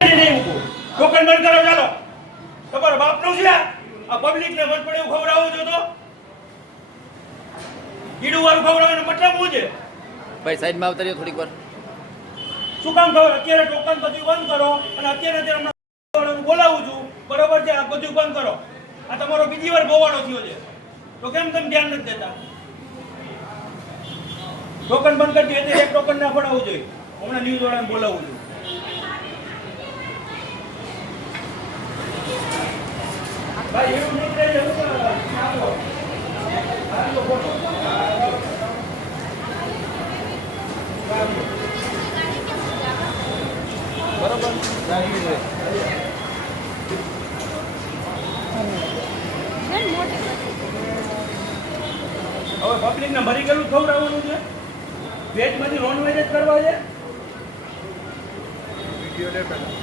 Token બંધ કરો ચાલો. તમારો બાપનું છે આ? પબ્લિક ને મન પડે એવું ખવડાવો છો તો? કીડું વાળું ખવડાવવાનો મતલબ શું છે? ભાઈ સાઈડમાં આવતા થોડીક વાર. શું કામ ખબર? અત્યારે ટોકન બધું બંધ કરો અને અત્યારે અત્યારે હમણાં બોલાવું છું. બરોબર છે? આ બધું બંધ કરો. આ તમારો બીજી વાર ગોવાળો થયો છે. તો કેમ તમે ધ્યાન નથી દેતા? ટોકન બંધ કરી દે એક ટોકન ના પડાવવું જોઈએ. હમણાં ન્યૂઝ વાળાને બોલાવું છું. ફોટો. હવે પબ્લિકને ભરી ગયેલું ખવડાવવાનું છે વેજમાંથી નોન વેજ કરવા છે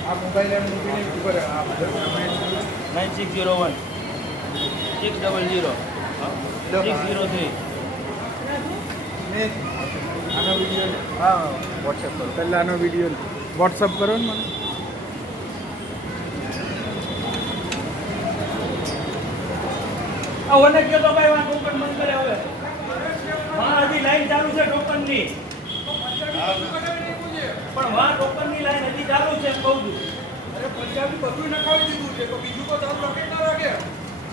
આ મોબાઈલ એમ મૂકીને ઉપર આ બધા nine six zero one six double zero. Six zero three. ને આનો વીડિયો હા વોટ્સએપ કરો. પહેલાં આનો વીડિયો વોટ્સઅપ કરો ને મને. ઓને કયો તો ભાઈ આ ટોકન બંધ કરે હવે. હા હજી લાઈન ચાલુ છે ટોકનની. પણ વાં ટોકનની લાઈન હજી ચાલુ છે એમ કહું છું. અરે પંજાબી બધું નખાવી દીધું. બીજું તો ચાલુ રાખે ના રાખે